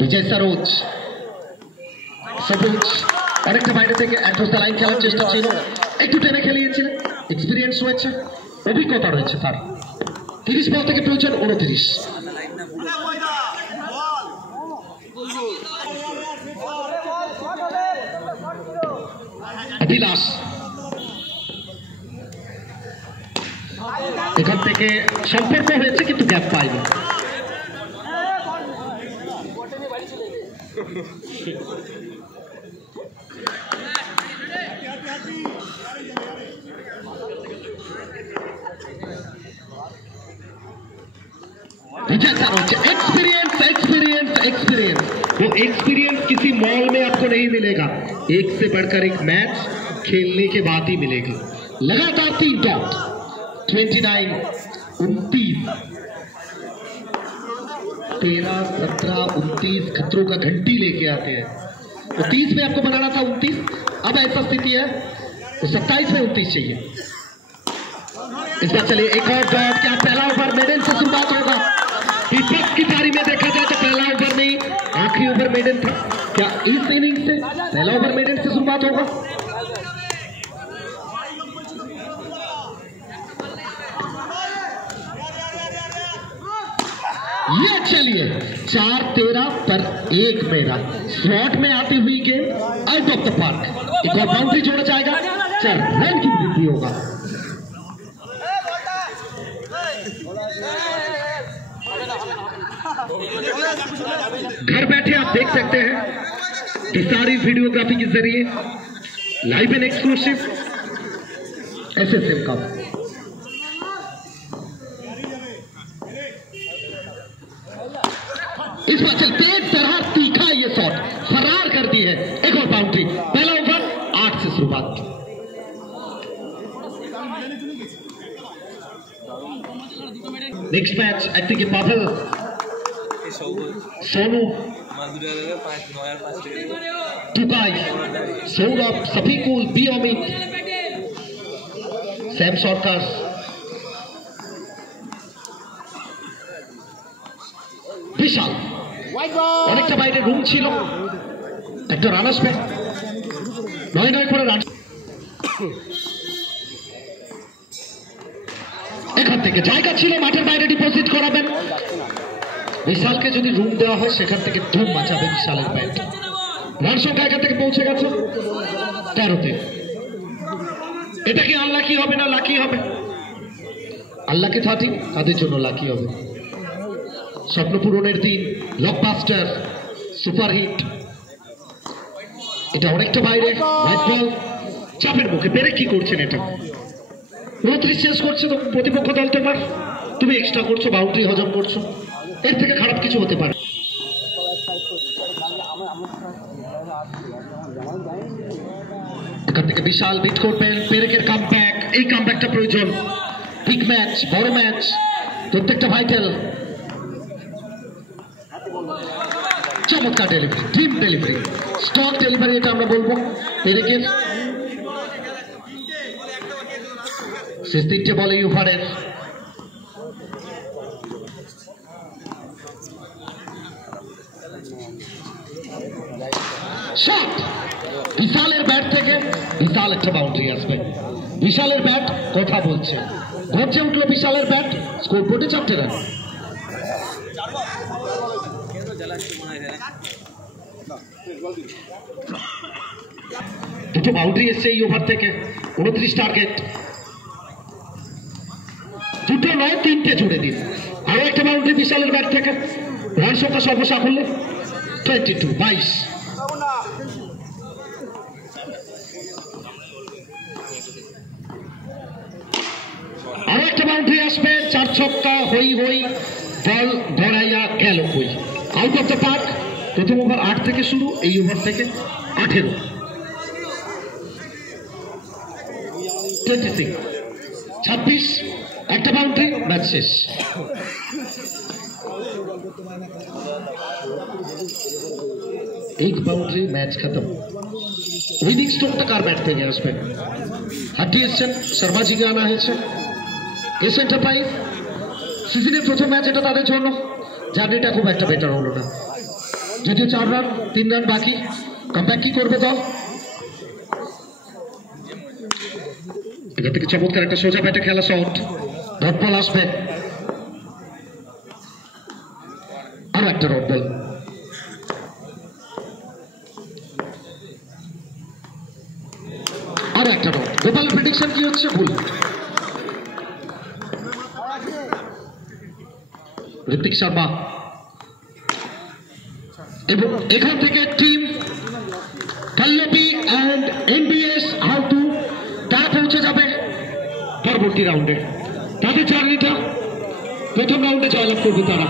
विजय सरोज सबुज অনেকটা বাইরে থেকে অ্যাক্রস দ্য লাইন খেলার চেষ্টা ছিল, একটু টেনে খেলিয়েছিলেন, এক্সপিরিয়েন্স রয়েছে, অভিজ্ঞতা রয়েছে তার। 30 বল থেকে প্রয়োজন 29। অভিলাষ এখান থেকে সম্পর্ক হয়েছে কিন্তু গ্যাপ পায়নি। एक्सपीरियंस एक्सपीरियंस एक्सपीरियंस, वो एक्सपीरियंस किसी मॉल में आपको नहीं मिलेगा, एक से बढ़कर एक मैच खेलने के बाद ही मिलेगा। लगातार 3 डॉट, 29, 29, 13, 17, 29 खतरों का घंटी लेके आते हैं। तो 30 में आपको बनाना था 29, अब ऐसा स्थिति है तो 27 में 29 चाहिए। इस बार चलिए एक और डॉट, क्या पहला ओवर मेडन से शुरुआत होगा? दीपक की पारी में देखा जाए तो पहला ओवर नहीं, आखिरी ओवर मेडन था। क्या इस इनिंग से पहला ओवर मेडन से शुरुआत होगा? ये चलिए 4-13 पर 1 मेरा स्लॉट में आती हुई game out of the park. एक और बाउंड्री जोड़ा जाएगा, 4 रन की वृद्धि होगा। घर बैठे आप देख सकते हैं कि सारी वीडियोग्राफी के जरिए लाइव एंड एक्सक्लूसिव एसएसएम का। इस बार चल तेज तरह तीखा ये शॉट फरार कर दी है, एक और बाउंड्री। पहला ओवर 8 से शुरुआत। नेक्स्ट मैच एक्टिव के पापल सोनू टुकाई सौरभ सफीकुल बी अमित सैम सरकार विशाल অনেকটা বাইরে রুম ছিল, একটা রান আসবে 9 করে রান। এখান থেকে জায়গা ছিল, মাঠের বাইরে ডিপোজিট করাবেন। বিশালকে যদি রুম দেওয়া হয় সেখান থেকে ধুম মাচাবে বিশালের ব্যাট। রান সংখ্যা এখান থেকে পৌঁছে গেছে 13-তে। এটা কি আনলাকি হবে না লাকি হবে? আনলাকি 30, তাদের জন্য লাকি হবে। স্বপ্ন পূরণের দিন, ব্লকবাস্টার, সুপারহিট। এটা অনেকটা বাইরে, হোয়াইট বল, চাপের মুখে পেরে কি করছেন এটা? 29 শেষ করছে তো প্রতিপক্ষ দল তোমার, তুমি এক্সট্রা করছো, বাউন্ডারি হজম করছো, এর থেকে খারাপ কিছু হতে পারে। এখান থেকে বিশাল বিট করবেন, পেরেকের কামব্যাক, এই কামব্যাকটা প্রয়োজন। বিগ ম্যাচ, বড় ম্যাচ, প্রত্যেকটা ভাইটাল। চমৎকার delivery, dream delivery, stock delivery এটা আমরা বলবো পেরেকের। শেষ 3টে বলে এই ওভারের। শট বিশালের ব্যাট থেকে, বিশাল একটা বাউন্ডারি আসবে। বিশালের ব্যাট কথা বলছে, গর্জে উঠলো বিশালের ব্যাট, স্কোর বোর্ডে 4টে রান। দুটো বাউন্ডারি এসছে এই ওভার থেকে, 29 টার্গেট। দুটো নয় 3টে জুড়ে দিন। আরো একটা বাউন্ডারি বিশালের ব্যাট থেকে, রান সংখ্যা সর্বসাফল্যে 22। আরো একটা বাউন্ডারি আসবে, 4 ছক্কা, হই হই, বল গড়াইয়া গেল কই। Out of the park. প্রথম ওভার 8 থেকে শুরু, এই ওভার থেকে 18, 26, 26, একটা বাউন্ডারি, ম্যাচ শেষ। एक बाउंड्री, मैच खत्म। विनिंग स्ट्रोकটা কার ব্যাট থেকে আসবে? হাঁটি এসছেন, শর্মা জিকে আনা হয়েছে। এস এন্টারপ্রাইজ সিজনের প্রথম ম্যাচ, এটা তাদের জন্য জার্নিটা খুব একটা বেটার হলো না। যদিও 4 রান, 3 রান বাকি। কামব্যাক কি করবে দল? এখান থেকে চমৎকার একটা সোজা ব্যাটে খেলা শট, ডট বল আসবে, আরো একটা ডট বল। আরো একটা ডট। গোপালের প্রেডিকশন কি হচ্ছে? ভুল। ঋত্বিক শর্মা, এবং এখান থেকে টিম পল্লবী অ্যান্ড এনবিএস হাউটু তারা পৌঁছে যাবে পরবর্তী রাউন্ডে। তাদের জার্নিটা প্রথম রাউন্ডে জয়লাভ করবে তারা।